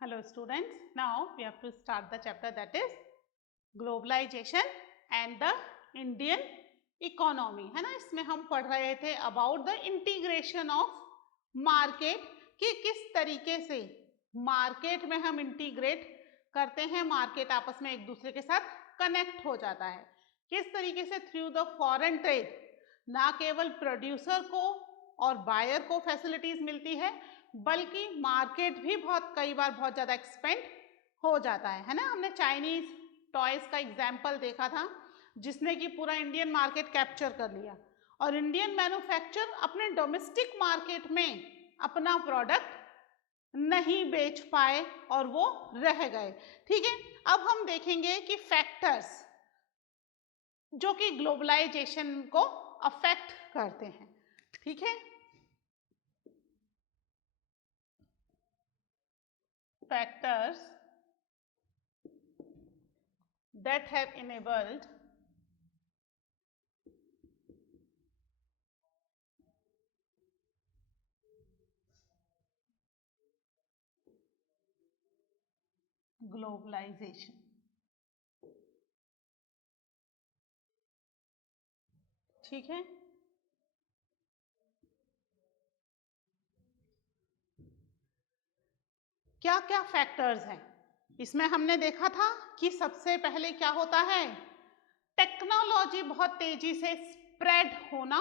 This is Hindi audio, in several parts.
Hello students, now we have to start the chapter that is globalization and the Indian economy, है ना। इसमें हम पढ़ रहे थे about the integration of market कि किस तरीके से मार्केट में हम इंटीग्रेट करते हैं, मार्केट आपस में एक दूसरे के साथ कनेक्ट हो जाता है, किस तरीके से थ्रू द फॉरेन ट्रेड ना केवल प्रोड्यूसर को और बायर को फैसिलिटीज मिलती है बल्कि मार्केट भी कई बार बहुत ज़्यादा एक्सपेंड हो जाता है ना। हमने चाइनीज टॉयज का एग्जाम्पल देखा था जिसने कि पूरा इंडियन मार्केट कैप्चर कर लिया और इंडियन मैन्युफैक्चरर अपने डोमेस्टिक मार्केट में अपना प्रोडक्ट नहीं बेच पाए और वो रह गए। ठीक है, अब हम देखेंगे कि फैक्टर्स जो कि ग्लोबलाइजेशन को अफेक्ट करते हैं। ठीक है, factors that have enabled globalization। ठीक है, क्या क्या फैक्टर्स हैं इसमें हमने देखा था कि सबसे पहले क्या होता है, टेक्नोलॉजी बहुत तेजी से स्प्रेड होना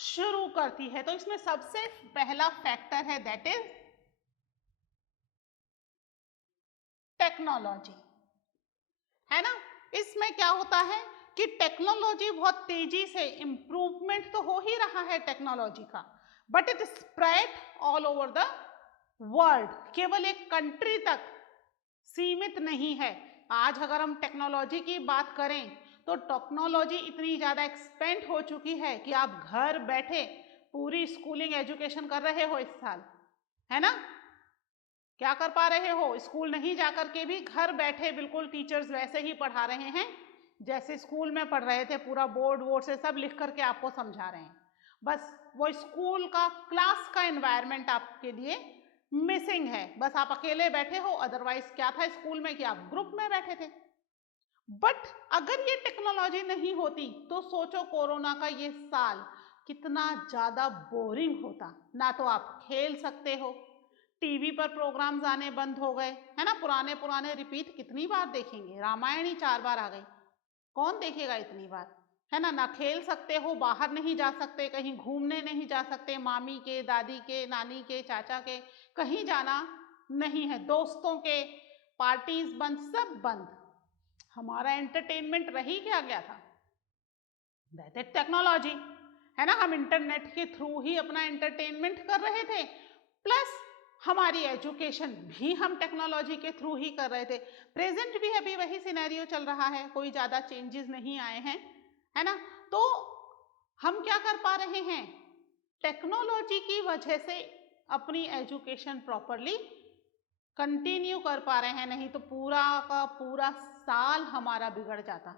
शुरू करती है। तो इसमें सबसे पहला फैक्टर है दैट इज टेक्नोलॉजी, है ना। इसमें क्या होता है कि टेक्नोलॉजी बहुत तेजी से इंप्रूवमेंट तो हो ही रहा है टेक्नोलॉजी का, but it spread all over the world, केवल एक कंट्री तक सीमित नहीं है। आज अगर हम टेक्नोलॉजी की बात करें तो टेक्नोलॉजी इतनी ज़्यादा एक्सपेंड हो चुकी है कि आप घर बैठे पूरी स्कूलिंग एजुकेशन कर रहे हो इस साल, है ना। क्या कर पा रहे हो, स्कूल नहीं जाकर के भी घर बैठे बिल्कुल टीचर्स वैसे ही पढ़ा रहे हैं जैसे स्कूल में पढ़ रहे थे, पूरा बोर्ड वोर्ड से सब लिख करके आपको समझा रहे हैं। बस वो स्कूल का क्लास का एनवायरनमेंट आपके लिए मिसिंग है, बस आप अकेले बैठे हो। अदरवाइज क्या था स्कूल में कि आप ग्रुप में बैठे थे। बट अगर ये टेक्नोलॉजी नहीं होती तो सोचो कोरोना का ये साल कितना ज़्यादा बोरिंग होता। ना तो आप खेल सकते हो, टीवी पर प्रोग्राम्स आने बंद हो गए, है ना। पुराने पुराने रिपीट कितनी बार देखेंगे, रामायण ही 4 बार आ गई, कौन देखेगा इतनी बार, है ना। ना खेल सकते हो, बाहर नहीं जा सकते, कहीं घूमने नहीं जा सकते, मामी के, दादी के, नानी के, चाचा के कहीं जाना नहीं है, दोस्तों के पार्टीज बंद, सब बंद। हमारा एंटरटेनमेंट रही क्या गया था, दैट इज टेक्नोलॉजी, है ना। हम इंटरनेट के थ्रू ही अपना एंटरटेनमेंट कर रहे थे, प्लस हमारी एजुकेशन भी हम टेक्नोलॉजी के थ्रू ही कर रहे थे। प्रेजेंट भी अभी वही सिनेरियो चल रहा है, कोई ज़्यादा चेंजेस नहीं आए हैं, है ना। तो हम क्या कर पा रहे हैं, टेक्नोलॉजी की वजह से अपनी एजुकेशन प्रॉपरली कंटिन्यू कर पा रहे हैं, नहीं तो पूरा का पूरा साल हमारा बिगड़ जाता,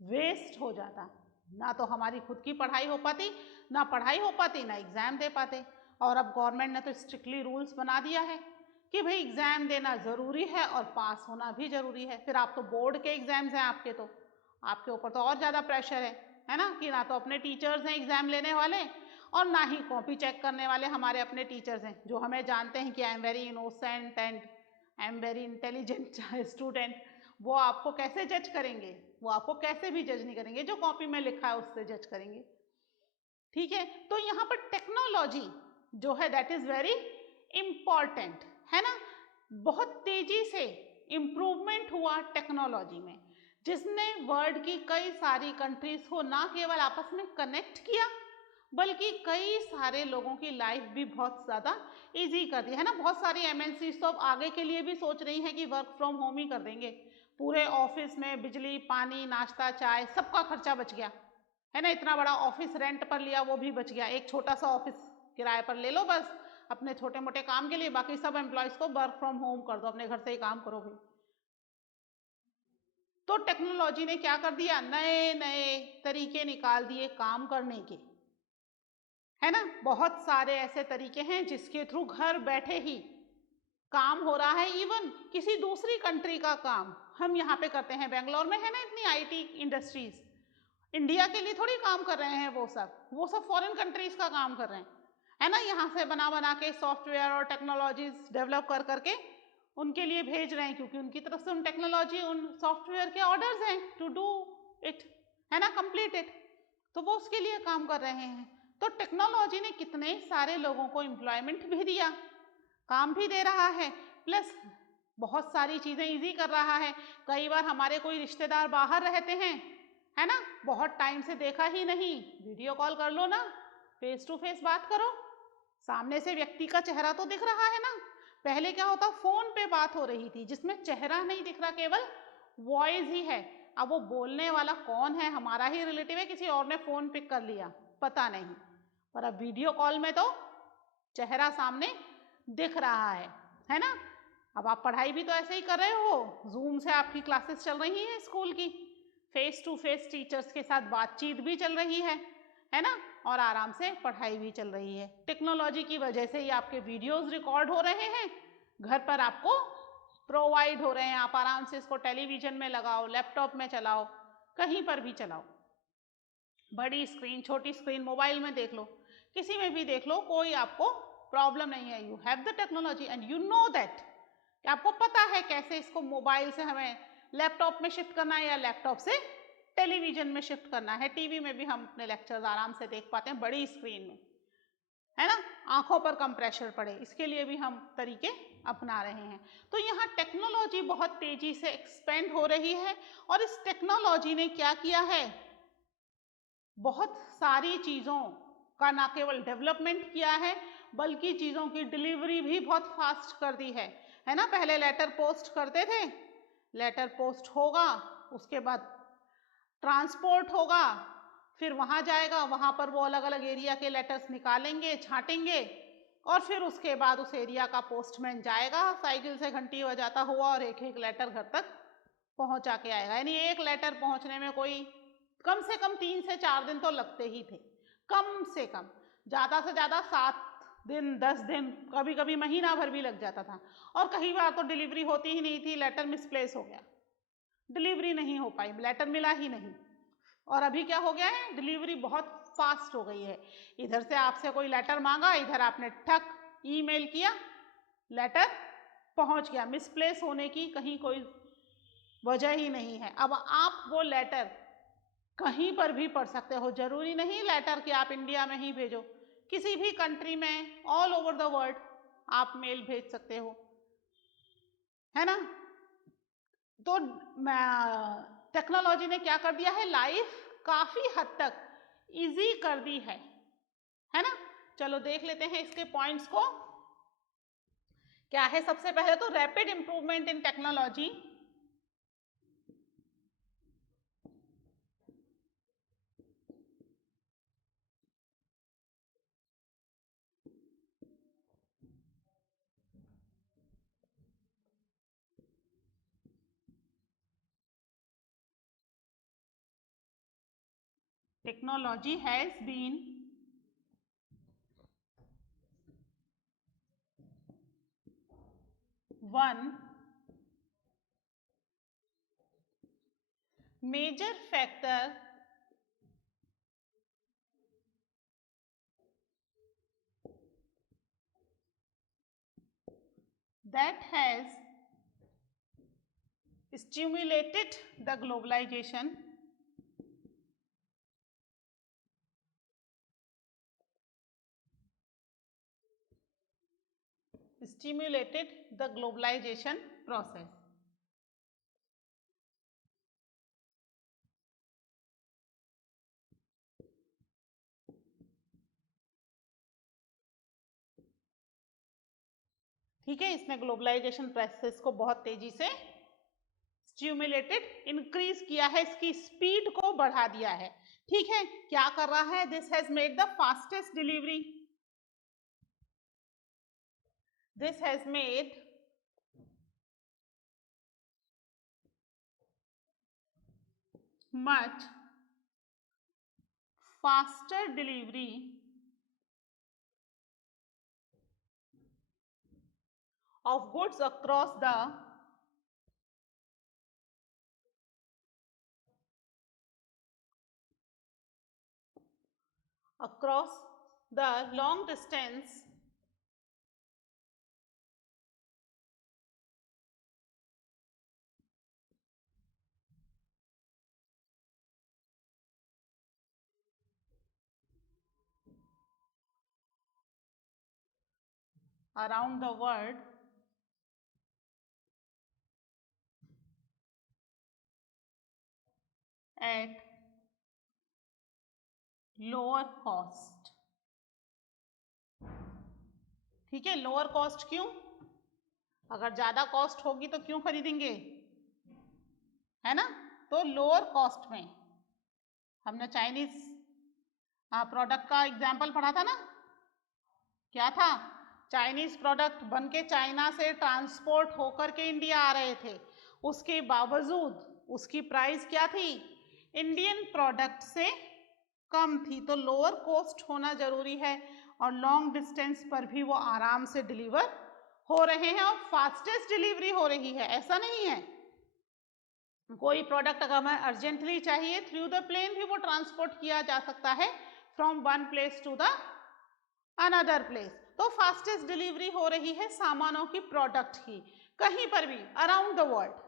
वेस्ट हो जाता। ना तो हमारी खुद की पढ़ाई हो पाती, ना पढ़ाई हो पाती, ना एग्ज़ाम दे पाते। और अब गवर्नमेंट ने तो स्ट्रिक्टली रूल्स बना दिया है कि भाई एग्ज़ाम देना ज़रूरी है और पास होना भी ज़रूरी है। फिर आप तो बोर्ड के एग्ज़ाम्स हैं आपके, तो आपके ऊपर तो और ज़्यादा प्रेशर है ना, कि ना तो अपने टीचर्स हैं एग्ज़ाम लेने वाले और ना ही कॉपी चेक करने वाले हमारे अपने टीचर्स हैं, जो हमें जानते हैं कि I am very innocent and I am very intelligent student. वो आपको कैसे जज करेंगे, वो आपको कैसे भी जज नहीं करेंगे, जो कॉपी में लिखा है उससे जज करेंगे। ठीक है, तो यहाँ पर टेक्नोलॉजी जो है दैट इज वेरी इंपॉर्टेंट, है ना। बहुत तेजी से इंप्रूवमेंट हुआ टेक्नोलॉजी में, जिसने वर्ल्ड की कई सारी कंट्रीज को ना केवल आपस में कनेक्ट किया बल्कि कई सारे लोगों की लाइफ भी बहुत ज़्यादा इजी कर दी, है ना। बहुत सारी एमएनसी तो अब आगे के लिए भी सोच रही हैं कि वर्क फ्रॉम होम ही कर देंगे, पूरे ऑफिस में बिजली पानी नाश्ता चाय सबका खर्चा बच गया, है ना। इतना बड़ा ऑफिस रेंट पर लिया वो भी बच गया, एक छोटा सा ऑफिस किराए पर ले लो बस अपने छोटे मोटे काम के लिए, बाकी सब एम्प्लॉयज को वर्क फ्रॉम होम कर दो, अपने घर से ही काम करो भाई। तो टेक्नोलॉजी ने क्या कर दिया, नए नए तरीके निकाल दिए काम करने के, है ना। बहुत सारे ऐसे तरीके हैं जिसके थ्रू घर बैठे ही काम हो रहा है, इवन किसी दूसरी कंट्री का काम हम यहाँ पे करते हैं। बेंगलोर में है ना इतनी आईटी इंडस्ट्रीज, इंडिया के लिए थोड़ी काम कर रहे हैं वो सब फॉरेन कंट्रीज का काम कर रहे हैं, है ना। यहाँ से बना बना के सॉफ्टवेयर और टेक्नोलॉजीज डेवलप कर करके उनके लिए भेज रहे हैं, क्योंकि उनकी तरफ से उन टेक्नोलॉजी, उन सॉफ्टवेयर के ऑर्डर्स हैं टू डू इट, है ना, कंप्लीट इट, तो वो उसके लिए काम कर रहे हैं। तो टेक्नोलॉजी ने कितने सारे लोगों को एम्प्लॉयमेंट भी दिया, काम भी दे रहा है, प्लस बहुत सारी चीज़ें इजी कर रहा है। कई बार हमारे कोई रिश्तेदार बाहर रहते हैं, है ना, बहुत टाइम से देखा ही नहीं, वीडियो कॉल कर लो ना, फेस टू फेस बात करो, सामने से व्यक्ति का चेहरा तो दिख रहा है ना। पहले क्या होता, फोन पे बात हो रही थी जिसमें चेहरा नहीं दिख रहा, केवल वॉइस ही है। अब वो बोलने वाला कौन है, हमारा ही रिलेटिव है, किसी और ने फोन पिक कर लिया, पता नहीं। पर अब वीडियो कॉल में तो चेहरा सामने दिख रहा है ना। अब आप पढ़ाई भी तो ऐसे ही कर रहे हो, जूम से आपकी क्लासेस चल रही हैं स्कूल की, फेस टू फेस टीचर्स के साथ बातचीत भी चल रही है ना, और आराम से पढ़ाई भी चल रही है। टेक्नोलॉजी की वजह से ही आपके वीडियोस रिकॉर्ड हो रहे हैं, घर पर आपको प्रोवाइड हो रहे हैं, आप आराम से इसको टेलीविजन में लगाओ, लैपटॉप में चलाओ, कहीं पर भी चलाओ, बड़ी स्क्रीन, छोटी स्क्रीन, मोबाइल में देख लो, किसी में भी देख लो, कोई आपको प्रॉब्लम नहीं है। You have the technology and you know that, आपको पता है कैसे इसको मोबाइल से हमें लैपटॉप में शिफ्ट करना है या लैपटॉप से टेलीविजन में शिफ्ट करना है। टीवी में भी हम अपने लेक्चर्स आराम से देख पाते हैं बड़ी स्क्रीन में, है ना, आंखों पर कम प्रेशर पड़े, इसके लिए भी हम तरीके अपना रहे हैं। तो यहाँ टेक्नोलॉजी बहुत तेजी से एक्सपेंड हो रही है, और इस टेक्नोलॉजी ने क्या किया है, बहुत सारी चीज़ों का ना केवल डेवलपमेंट किया है, बल्कि चीज़ों की डिलीवरी भी बहुत फास्ट कर दी है ना। पहले लेटर पोस्ट करते थे, लेटर पोस्ट होगा, उसके बाद ट्रांसपोर्ट होगा, फिर वहाँ जाएगा, वहाँ पर वो अलग अलग एरिया के लेटर्स निकालेंगे, छांटेंगे, और फिर उसके बाद उस एरिया का पोस्टमैन जाएगा, साइकिल से घंटी बजाता हुआ, और एक एक लेटर घर तक पहुँचा के आएगा। यानी एक लेटर पहुँचने में कोई कम से कम 3 से 4 दिन तो लगते ही थे, कम से कम, ज़्यादा से ज़्यादा 7 दिन, 10 दिन, कभी कभी महीना भर भी लग जाता था। और कई बार तो डिलीवरी होती ही नहीं थी, लेटर मिसप्लेस हो गया, डिलीवरी नहीं हो पाई, लेटर मिला ही नहीं। और अभी क्या हो गया है, डिलीवरी बहुत फास्ट हो गई है। इधर से आपसे कोई लेटर मांगा, इधर आपने ठक ईमेल किया, लेटर पहुंच गया, मिसप्लेस होने की कहीं कोई वजह ही नहीं है। अब आप वो लेटर कहीं पर भी पढ़ सकते हो, जरूरी नहीं लेटर कि आप इंडिया में ही भेजो, किसी भी कंट्री में, ऑल ओवर द वर्ल्ड आप मेल भेज सकते हो, है ना। तो टेक्नोलॉजी ने क्या कर दिया है, लाइफ काफी हद तक इजी कर दी है ना। चलो देख लेते हैं इसके पॉइंट्स को, क्या है। सबसे पहले तो rapid improvement in technology, technology has been one major factor that has stimulated the globalization process। ठीक है, इसने ग्लोबलाइजेशन प्रोसेस को बहुत तेजी से स्टिमुलेटेड, इंक्रीज किया है, इसकी स्पीड को बढ़ा दिया है। ठीक है, क्या कर रहा है, this has made the fastest delivery, this has made much faster delivery of goods across the long distance around the world at lower cost. ठीक है, लोअर कॉस्ट क्यों? अगर ज्यादा कॉस्ट होगी तो क्यों खरीदेंगे, है ना? तो लोअर कॉस्ट में, हमने चाइनीज प्रोडक्ट का एग्जाम्पल पढ़ा था ना, क्या था? चाइनीज प्रोडक्ट बन के चाइना से ट्रांसपोर्ट होकर के इंडिया आ रहे थे, उसके बावजूद उसकी प्राइस क्या थी? इंडियन प्रोडक्ट से कम थी। तो लोअर कॉस्ट होना जरूरी है, और लॉन्ग डिस्टेंस पर भी वो आराम से डिलीवर हो रहे हैं और फास्टेस्ट डिलीवरी हो रही है। ऐसा नहीं है, कोई प्रोडक्ट अगर हमें अर्जेंटली चाहिए, थ्रू द प्लेन भी वो ट्रांसपोर्ट किया जा सकता है from one place to the another place. तो फास्टेस्ट डिलीवरी हो रही है सामानों की, प्रोडक्ट की, कहीं पर भी अराउंड द वर्ल्ड,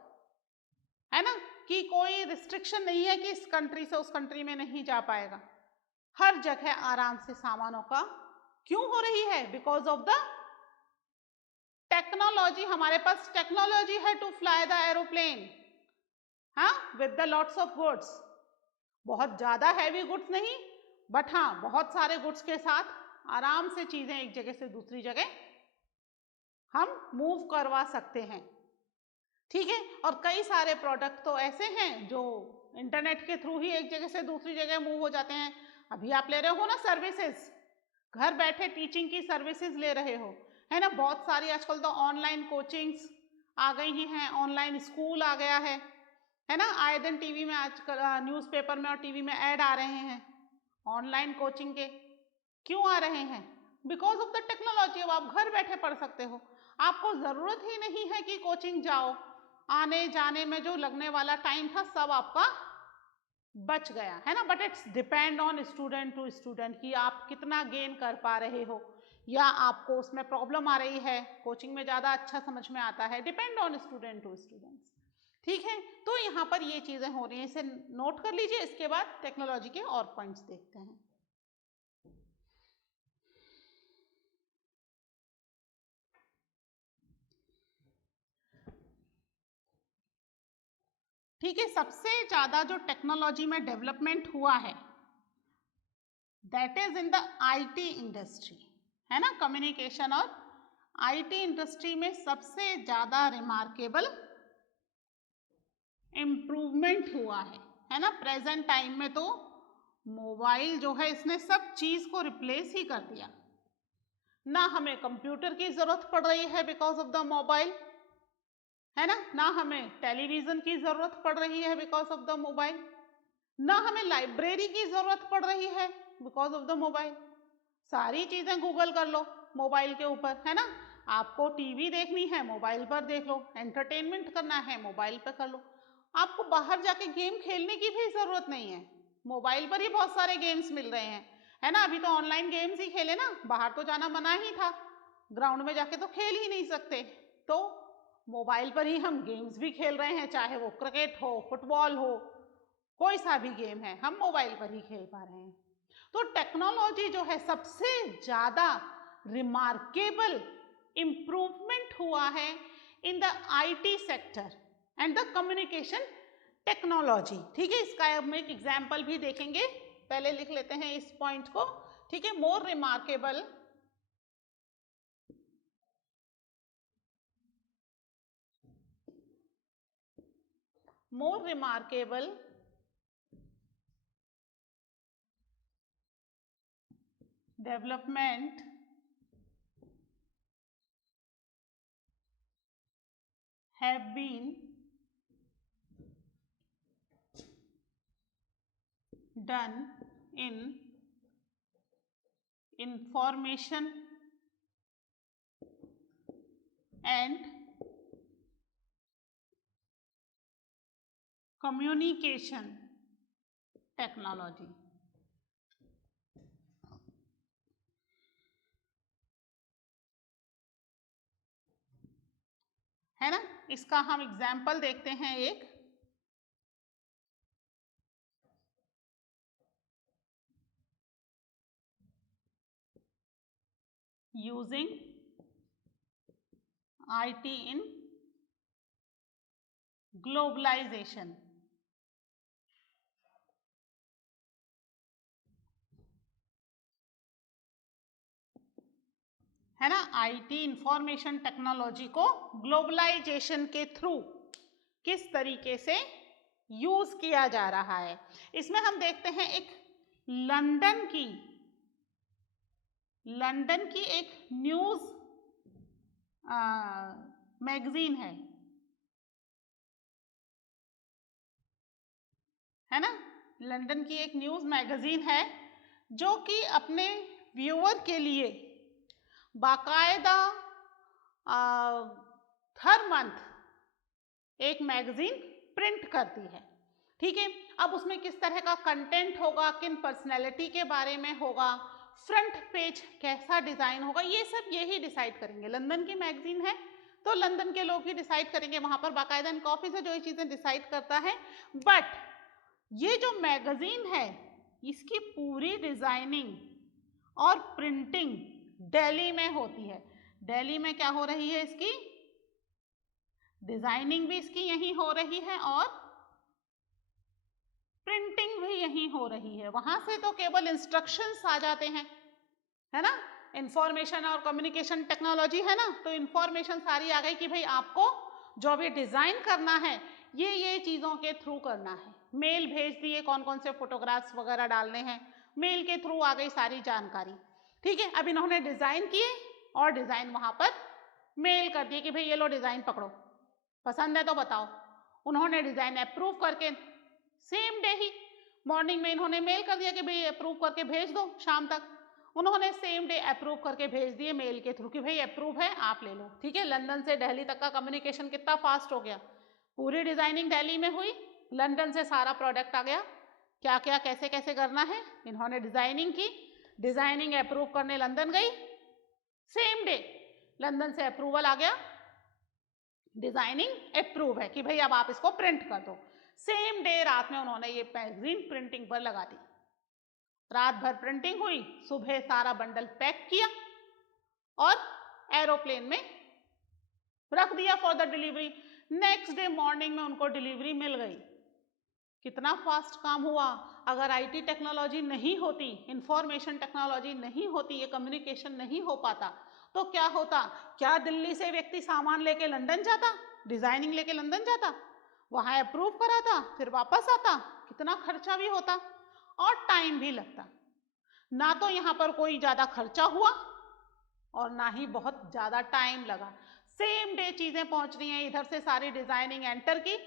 है ना? कि कोई रिस्ट्रिक्शन नहीं है कि इस कंट्री से उस कंट्री में नहीं जा पाएगा, हर जगह आराम से सामानों का क्यों हो रही है? Because of the technology. हमारे पास टेक्नोलॉजी है टू फ्लाई द एरोप्लेन, हाँ, with the lots of goods. बहुत ज्यादा हैवी गुड्स नहीं, बट हाँ, बहुत सारे गुड्स के साथ आराम से चीजें एक जगह से दूसरी जगह हम मूव करवा सकते हैं। ठीक है, और कई सारे प्रोडक्ट तो ऐसे हैं जो इंटरनेट के थ्रू ही एक जगह से दूसरी जगह मूव हो जाते हैं। अभी आप ले रहे हो ना सर्विसेज, घर बैठे टीचिंग की सर्विसेज ले रहे हो, है ना? बहुत सारी आजकल तो ऑनलाइन कोचिंग्स आ गई ही हैं, ऑनलाइन स्कूल आ गया है ना? आए दिन टीवी में, आजकल न्यूज़पेपर में और टीवी में ऐड आ रहे हैं ऑनलाइन कोचिंग के। क्यों आ रहे हैं? Because of the technology. अब आप घर बैठे पढ़ सकते हो, आपको जरूरत ही नहीं है कि कोचिंग जाओ, आने जाने में जो लगने वाला टाइम था सब आपका बच गया, है ना? But it's depend on student to student कि आप कितना गेन कर पा रहे हो, या आपको उसमें प्रॉब्लम आ रही है, कोचिंग में ज़्यादा अच्छा समझ में आता है। Depend on student to students. ठीक है, तो यहाँ पर ये चीज़ें हो रही हैं, इसे नोट कर लीजिए। इसके बाद टेक्नोलॉजी के और पॉइंट्स देखते हैं। ठीक है, सबसे ज़्यादा जो टेक्नोलॉजी में डेवलपमेंट हुआ है that is in the IT industry, है ना? कम्युनिकेशन और आईटी इंडस्ट्री में सबसे ज़्यादा रिमार्केबल इम्प्रूवमेंट हुआ है ना? प्रेजेंट टाइम में तो मोबाइल जो है इसने सब चीज़ को रिप्लेस ही कर दिया। ना हमें कंप्यूटर की ज़रूरत पड़ रही है बिकॉज ऑफ द मोबाइल, है ना हमें टेलीविज़न की ज़रूरत पड़ रही है बिकॉज ऑफ द मोबाइल, ना हमें लाइब्रेरी की ज़रूरत पड़ रही है बिकॉज ऑफ द मोबाइल। सारी चीज़ें गूगल कर लो मोबाइल के ऊपर, है ना? आपको टीवी देखनी है मोबाइल पर देख लो, एंटरटेनमेंट करना है मोबाइल पर कर लो, आपको बाहर जाके गेम खेलने की भी ज़रूरत नहीं है, मोबाइल पर ही बहुत सारे गेम्स मिल रहे हैं, है ना? अभी तो ऑनलाइन गेम्स ही खेले ना, बाहर तो जाना मना ही था, ग्राउंड में जाके तो खेल ही नहीं सकते, तो मोबाइल पर ही हम गेम्स भी खेल रहे हैं, चाहे वो क्रिकेट हो, फुटबॉल हो, कोई सा भी गेम है हम मोबाइल पर ही खेल पा रहे हैं। तो टेक्नोलॉजी जो है सबसे ज़्यादा रिमार्केबल इम्प्रूवमेंट हुआ है in the IT sector and the communication technology. ठीक है, इसका हम एक एग्जाम्पल भी देखेंगे, पहले लिख लेते हैं इस पॉइंट को। ठीक है, more remarkable development have been done in information and communication technology. है ना, इसका हम एग्जाम्पल देखते हैं एक। Using IT in globalisation. है ना, IT इंफॉर्मेशन टेक्नोलॉजी को ग्लोबलाइजेशन के थ्रू किस तरीके से यूज किया जा रहा है। इसमें हम देखते हैं एक लंदन की एक न्यूज मैगजीन है ना, लंदन की एक न्यूज मैगजीन है जो कि अपने व्यूअर के लिए बाकायदा हर मंथ एक मैगजीन प्रिंट करती है। ठीक है, अब उसमें किस तरह का कंटेंट होगा, किन पर्सनैलिटी के बारे में होगा, फ्रंट पेज कैसा डिजाइन होगा, ये सब यही डिसाइड करेंगे। लंदन की मैगजीन है तो लंदन के लोग ही डिसाइड करेंगे, वहां पर बाकायदा इनका ऑफिस है जो ये चीजें डिसाइड करता है। बट ये जो मैगजीन है इसकी पूरी डिजाइनिंग और प्रिंटिंग दिल्ली में होती है। दिल्ली में क्या हो रही है, इसकी डिजाइनिंग भी इसकी यहीं हो रही है और प्रिंटिंग भी यहीं हो रही है। वहां से तो केवल इंस्ट्रक्शंस आ जाते हैं, है ना, इंफॉर्मेशन और कम्युनिकेशन टेक्नोलॉजी है ना, तो इंफॉर्मेशन सारी आ गई कि भाई आपको जो भी डिजाइन करना है ये चीजों के थ्रू करना है। मेल भेज दिए, कौन कौन से फोटोग्राफ्स वगैरह डालने हैं, मेल के थ्रू आ गई सारी जानकारी। ठीक है, अब इन्होंने डिजाइन किए और डिजाइन वहां पर मेल कर दिए कि भाई ये लो डिजाइन पकड़ो, पसंद है तो बताओ। उन्होंने डिजाइन अप्रूव करके सेम डे ही मॉर्निंग में इन्होंने मेल कर दिया कि भाई अप्रूव करके भेज दो, शाम तक उन्होंने सेम डे अप्रूव करके भेज दिए मेल के थ्रू कि भाई अप्रूव है, आप ले लो। ठीक है, लंदन से दिल्ली तक का कम्युनिकेशन कितना फास्ट हो गया। पूरी डिजाइनिंग दिल्ली में हुई, लंदन से सारा प्रोडक्ट आ गया, क्या क्या कैसे कैसे करना है इन्होंने डिजाइनिंग की, डिजाइनिंग अप्रूव करने लंदन गई, सेम डे लंदन से अप्रूवल आ गया, डिजाइनिंग अप्रूव है कि भाई अब आप इसको प्रिंट कर दो। सेम डे रात में उन्होंने ये मैगजीन प्रिंटिंग पर लगा दी, रात भर प्रिंटिंग हुई, सुबह सारा बंडल पैक किया और एरोप्लेन में रख दिया for the delivery. Next day morning में उनको डिलीवरी मिल गई। कितना फास्ट काम हुआ। अगर IT टेक्नोलॉजी नहीं होती, इंफॉर्मेशन टेक्नोलॉजी नहीं होती, ये कम्युनिकेशन नहीं हो पाता तो क्या होता, क्या दिल्ली से व्यक्ति सामान लेके लंदन जाता, डिजाइनिंग लेके लंदन जाता, वहां अप्रूव कराता, फिर वापस आता, कितना खर्चा भी होता और टाइम भी लगता। ना तो यहाँ पर कोई ज्यादा खर्चा हुआ और ना ही बहुत ज्यादा टाइम लगा। सेम डे चीजें पहुंच रही हैं, इधर से सारी डिजाइनिंग एंटर की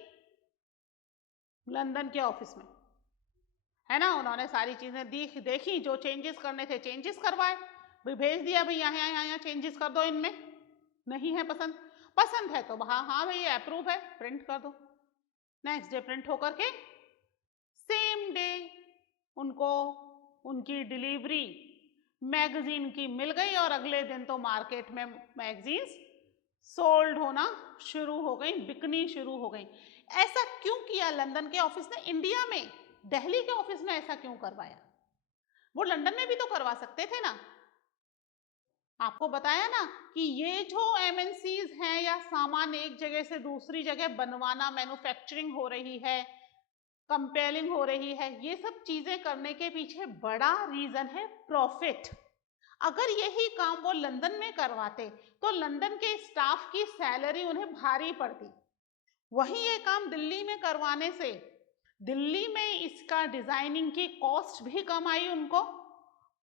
लंदन के ऑफिस में, है ना, उन्होंने सारी चीजें देखी, जो चेंजेस करने थे चेंजेस करवाए, भाई भेज दिया भाई यहाँ चेंजेस कर दो, इनमें नहीं है पसंद है तो हाँ भाई ये अप्रूव है, प्रिंट कर दो। नेक्स्ट डे प्रिंट होकर के सेम डे उनको उनकी डिलीवरी मैगजीन की मिल गई और अगले दिन तो मार्केट में मैगजीन्स सोल्ड होना शुरू हो गई, बिकनी शुरू हो गई। ऐसा क्यों किया लंदन के ऑफिस ने? इंडिया में दिल्ली के ऑफिस में ऐसा क्यों करवाया? वो लंदन में भी तो करवा सकते थे ना। आपको बताया ना कि ये जो MNCs हैं या सामान एक जगह से दूसरी जगह बनवाना, मैन्युफैक्चरिंग हो रही है, कंपेयरिंग हो रही है, ये सब चीजें करने के पीछे बड़ा रीजन है प्रॉफिट। अगर यही काम वो लंदन में करवाते तो लंदन के स्टाफ की सैलरी उन्हें भारी पड़ती। वहीं ये काम दिल्ली में करवाने से दिल्ली में इसका डिजाइनिंग की कॉस्ट भी कम आई, उनको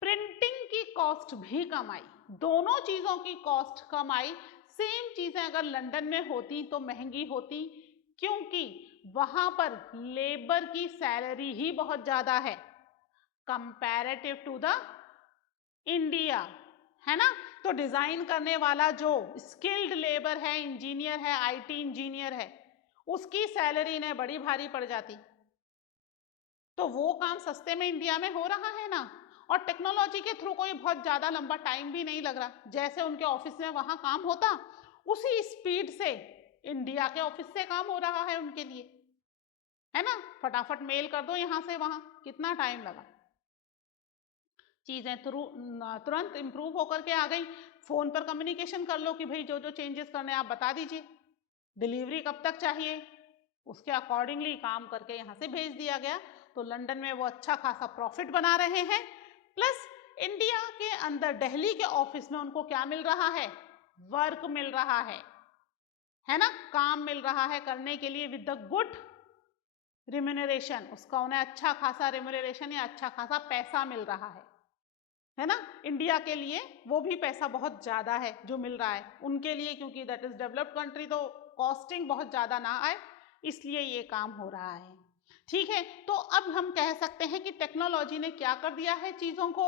प्रिंटिंग की कॉस्ट भी कम आई, दोनों चीजों की कॉस्ट कम आई। सेम चीजें अगर लंदन में होती तो महंगी होती, क्योंकि वहां पर लेबर की सैलरी ही बहुत ज्यादा है कंपैरेटिव टू द इंडिया, है ना। तो डिजाइन करने वाला जो स्किल्ड लेबर है, इंजीनियर है, आईटी इंजीनियर है, उसकी सैलरी इन्हें बड़ी भारी पड़ जाती। तो वो काम सस्ते में इंडिया में हो रहा है ना, और टेक्नोलॉजी के थ्रू कोई बहुत ज्यादा लंबा टाइम भी नहीं लग रहा। जैसे उनके ऑफिस में वहां काम होता, उसी स्पीड से इंडिया के ऑफिस से काम हो रहा है उनके लिए, है ना। फटाफट मेल कर दो यहां से वहां, कितना टाइम लगा, चीजें तुरंत इंप्रूव होकर के आ गई। फोन पर कम्युनिकेशन कर लो कि भाई जो जो चेंजेस करने आप बता दीजिए, डिलीवरी कब तक चाहिए, उसके अकॉर्डिंगली काम करके यहाँ से भेज दिया गया। तो लंदन में वो अच्छा खासा प्रॉफिट बना रहे हैं, प्लस इंडिया के अंदर दिल्ली के ऑफिस में उनको क्या मिल रहा है, वर्क मिल रहा है ना, काम मिल रहा है करने के लिए विद द गुड रिम्यूनरेशन। उसका उन्हें अच्छा खासा रिम्यूनरेशन या अच्छा खासा पैसा मिल रहा है ना। इंडिया के लिए वो भी पैसा बहुत ज्यादा है जो मिल रहा है उनके लिए, क्योंकि दैट इज डेवलप्ड कंट्री, तो कॉस्टिंग बहुत ज्यादा ना आए, इसलिए ये काम हो रहा है। ठीक है, तो अब हम कह सकते हैं कि टेक्नोलॉजी ने क्या कर दिया है, चीजों को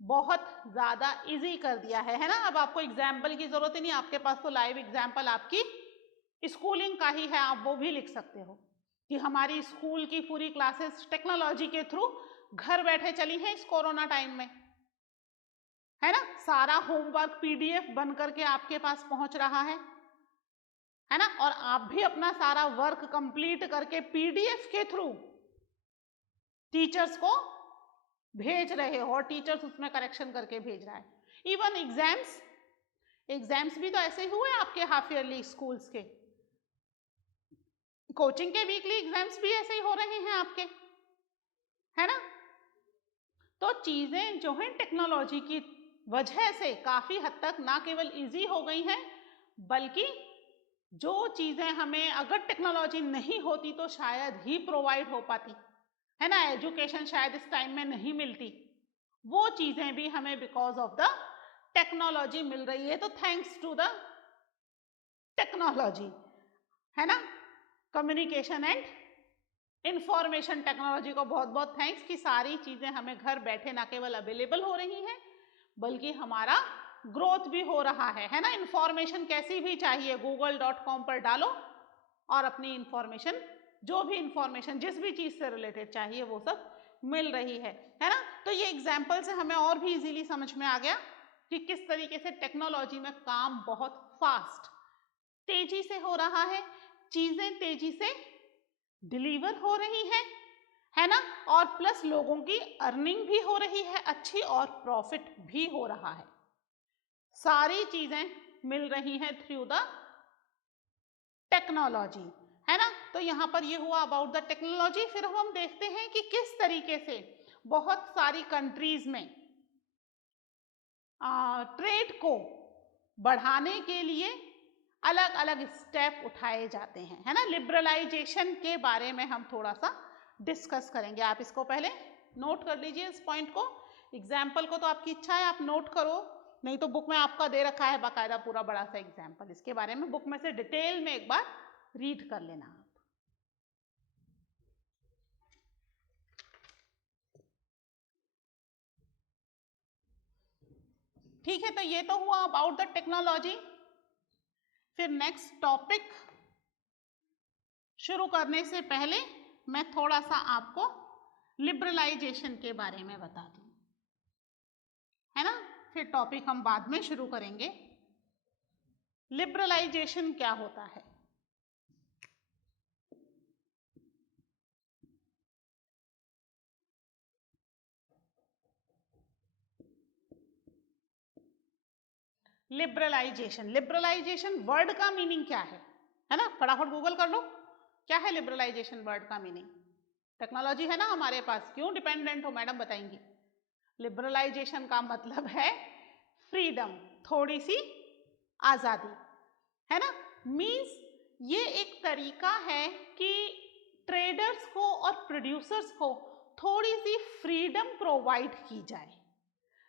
बहुत ज्यादा इजी कर दिया है ना। अब आपको एग्जाम्पल की जरूरत ही नहीं, आपके पास तो लाइव एग्जाम्पल आपकी स्कूलिंग का ही है, आप वो भी लिख सकते हो कि हमारी स्कूल की पूरी क्लासेस टेक्नोलॉजी के थ्रू घर बैठे चली हैं इस कोरोना टाइम में, है ना। सारा होमवर्क पीडीएफ बन करके आपके पास पहुंच रहा है ना, और आप भी अपना सारा वर्क कंप्लीट करके पीडीएफ के थ्रू टीचर्स को भेज रहे हो, और टीचर्स उसमें करेक्शन करके भेज रहा है। इवन एग्जाम्स भी तो ऐसे ही हुए आपके हाफ ईयरली स्कूल्स के, कोचिंग के वीकली एग्जाम्स भी ऐसे ही हो रहे हैं आपके, है ना। तो चीजें जो है टेक्नोलॉजी की वजह से काफी हद तक ना केवल इजी हो गई हैं, बल्कि जो चीजें हमें अगर टेक्नोलॉजी नहीं होती तो शायद ही प्रोवाइड हो पाती, है ना। एजुकेशन शायद इस टाइम में नहीं मिलती, वो चीजें भी हमें बिकॉज ऑफ द टेक्नोलॉजी मिल रही है। तो थैंक्स टू द टेक्नोलॉजी, है ना, कम्युनिकेशन एंड इंफॉर्मेशन टेक्नोलॉजी को बहुत बहुत थैंक्स कि सारी चीजें हमें घर बैठे ना केवल अवेलेबल हो रही हैं, बल्कि हमारा ग्रोथ भी हो रहा है ना। इंफॉर्मेशन कैसी भी चाहिए google.com पर डालो और अपनी इंफॉर्मेशन, जो भी इंफॉर्मेशन जिस भी चीज से रिलेटेड चाहिए वो सब मिल रही है ना। तो ये एग्जाम्पल से हमें और भी इजीली समझ में आ गया कि किस तरीके से टेक्नोलॉजी में काम बहुत फास्ट, तेजी से हो रहा है, चीजें तेजी से डिलीवर हो रही है ना, और प्लस लोगों की अर्निंग भी हो रही है अच्छी, और प्रॉफिट भी हो रहा है। सारी चीजें मिल रही हैं थ्रू द टेक्नोलॉजी, है ना। तो यहां पर ये हुआ अबाउट द टेक्नोलॉजी। फिर हम देखते हैं कि किस तरीके से बहुत सारी कंट्रीज में ट्रेड को बढ़ाने के लिए अलग अलग स्टेप उठाए जाते हैं, है ना। लिबरलाइजेशन के बारे में हम थोड़ा सा डिस्कस करेंगे। आप इसको पहले नोट कर लीजिए, इस पॉइंट को। एग्जाम्पल को तो आपकी इच्छा है आप नोट करो, नहीं तो बुक में आपका दे रखा है बाकायदा पूरा बड़ा सा एग्जाम्पल, इसके बारे में बुक में से डिटेल में एक बार रीड कर लेना आप। ठीक है, तो ये तो हुआ अबाउट द टेक्नोलॉजी। फिर नेक्स्ट टॉपिक शुरू करने से पहले मैं थोड़ा सा आपको लिबरलाइजेशन के बारे में बता दूं, है ना। फिर टॉपिक हम बाद में शुरू करेंगे। लिबरलाइजेशन क्या होता है? लिबरलाइजेशन वर्ड का मीनिंग क्या है ना, फटाफट गूगल कर लो, क्या है लिबरलाइजेशन वर्ड का मीनिंग। टेक्नोलॉजी है ना हमारे पास, क्यों डिपेंडेंट हो, मैडम बताएंगी। लिबरलाइजेशन का मतलब है फ्रीडम, थोड़ी सी आजादी, है ना। मीन्स ये एक तरीका है कि ट्रेडर्स को और प्रोड्यूसर्स को थोड़ी सी फ्रीडम प्रोवाइड की जाए,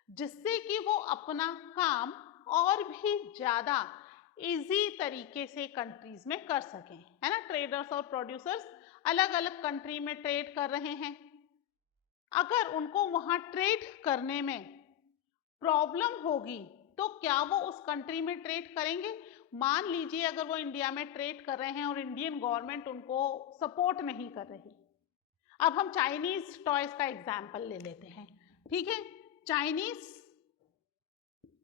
जिससे कि वो अपना काम और भी ज्यादा इजी तरीके से कंट्रीज में कर सकें, है ना। ट्रेडर्स और प्रोड्यूसर्स अलग अलग कंट्री में ट्रेड कर रहे हैं, अगर उनको वहां ट्रेड करने में प्रॉब्लम होगी तो क्या वो उस कंट्री में ट्रेड करेंगे? मान लीजिए अगर वो इंडिया में ट्रेड कर रहे हैं और इंडियन गवर्नमेंट उनको सपोर्ट नहीं कर रही। अब हम चाइनीज टॉयज का एग्जाम्पल ले लेते हैं, ठीक है। चाइनीज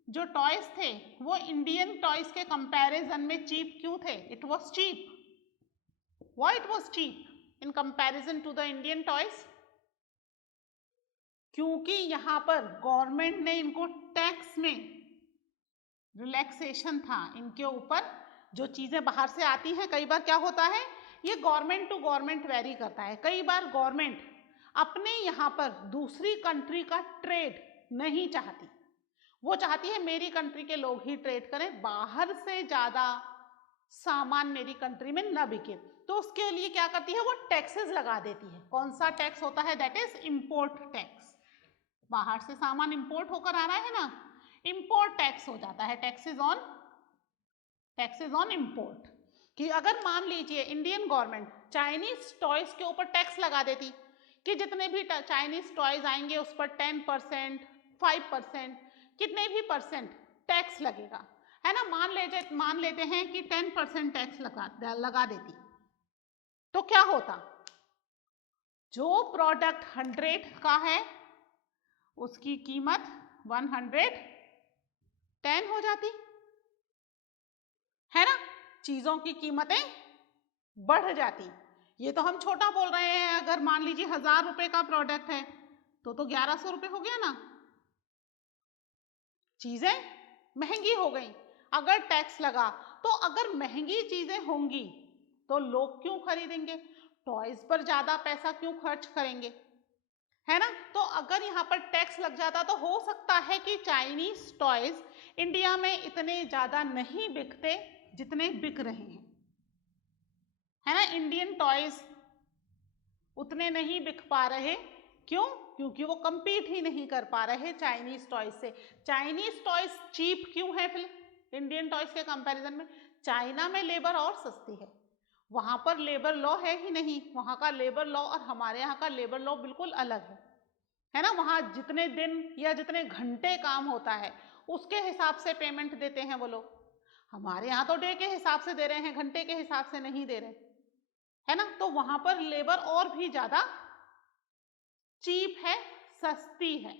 जो टॉयज थे वो इंडियन टॉयज के कंपैरिजन में चीप क्यों थे? It was cheap. Why it was cheap in comparison to the Indian toys? क्योंकि यहाँ पर गवर्नमेंट ने इनको टैक्स में रिलैक्सेशन था इनके ऊपर। जो चीजें बाहर से आती हैं कई बार क्या होता है, ये गवर्नमेंट टू गवर्नमेंट वेरी करता है। कई बार गवर्नमेंट अपने यहाँ पर दूसरी कंट्री का ट्रेड नहीं चाहती, वो चाहती है मेरी कंट्री के लोग ही ट्रेड करें, बाहर से ज्यादा सामान मेरी कंट्री में न बिके। तो उसके लिए क्या करती है, वो टैक्सेस लगा देती है। कौन सा टैक्स होता है? That is import tax. बाहर से सामान इंपोर्ट होकर आ रहा है ना, इंपोर्ट टैक्स हो जाता है, टैक्सेस ऑन इंपोर्ट। कि अगर मान लीजिए इंडियन गवर्नमेंट चाइनीज टॉयज के ऊपर टैक्स लगा देती कि जितने भी चाइनीज टॉयज आएंगे उस पर 10%, 5%, कितने भी परसेंट टैक्स लगेगा, है ना। मान लेते हैं कि 10% टैक्स लगा देती, तो क्या होता? जो प्रोडक्ट 100 का है उसकी कीमत 110 हो जाती, है ना। चीजों की कीमतें बढ़ जाती। ये तो हम छोटा बोल रहे हैं, अगर मान लीजिए 1000 रुपए का प्रोडक्ट है तो 1100 रुपए हो गया ना। चीजें महंगी हो गई। अगर टैक्स लगा तो अगर महंगी चीजें होंगी तो लोग क्यों खरीदेंगे? टॉयज पर ज्यादा पैसा क्यों खर्च करेंगे, है ना। तो अगर यहाँ पर टैक्स लग जाता तो हो सकता है कि चाइनीज टॉयज इंडिया में इतने ज्यादा नहीं बिकते जितने बिक रहे हैं, है ना। इंडियन टॉयज उतने नहीं बिक पा रहे, क्यों? क्योंकि वो कंपीट ही नहीं कर पा रहे चाइनीज टॉयज से। चाइनीज टॉयज चीप क्यों है फिर इंडियन टॉयज के कंपैरिजन में? चाइना में लेबर और सस्ती है, वहां पर लेबर लॉ है ही नहीं। वहां का लेबर लॉ और हमारे यहाँ का लेबर लॉ बिल्कुल अलग है ना। वहां जितने दिन या जितने घंटे काम होता है उसके हिसाब से पेमेंट देते हैं वो लोग। हमारे यहाँ तो डे के हिसाब से दे रहे हैं, घंटे के हिसाब से नहीं दे रहे, है ना। तो वहां पर लेबर और भी ज्यादा चीप है, सस्ती है,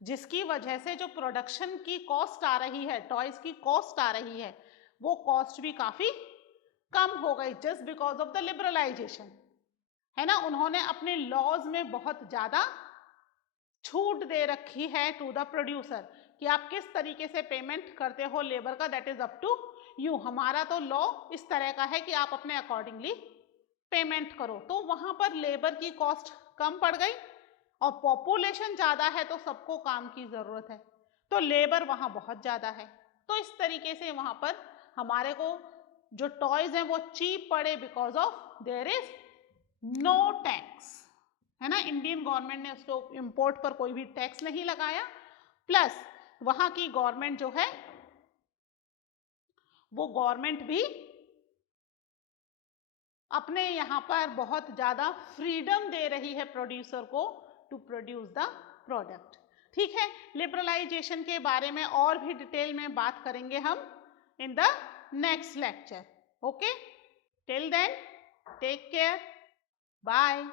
जिसकी वजह से जो प्रोडक्शन की कॉस्ट आ रही है, टॉयज की कॉस्ट आ रही है, वो कॉस्ट भी काफी कम हो गई just because of the liberalisation, है ना। उन्होंने अपने लॉज में बहुत ज्यादा छूट दे रखी है टू द प्रोड्यूसर कि आप किस तरीके से पेमेंट करते हो लेबर का, that is up to you. हमारा तो लॉ इस तरह का है कि आप अपने अकॉर्डिंगली पेमेंट करो। तो वहां पर लेबर की कॉस्ट कम पड़ गई और पॉपुलेशन ज्यादा है तो सबको काम की जरूरत है, तो लेबर वहां बहुत ज्यादा है। तो इस तरीके से वहां पर हमारे को जो टॉयज हैं वो चीप पड़े because of there is no tax, है ना। इंडियन गवर्नमेंट ने उसको इंपोर्ट पर कोई भी टैक्स नहीं लगाया, प्लस वहां की गवर्नमेंट जो है वो गवर्नमेंट भी अपने यहाँ पर बहुत ज्यादा फ्रीडम दे रही है प्रोड्यूसर को टू प्रोड्यूस द प्रोडक्ट, ठीक है। लिबरलाइजेशन के बारे में और भी डिटेल में बात करेंगे हम in the next lecture, okay. Till then take care, bye.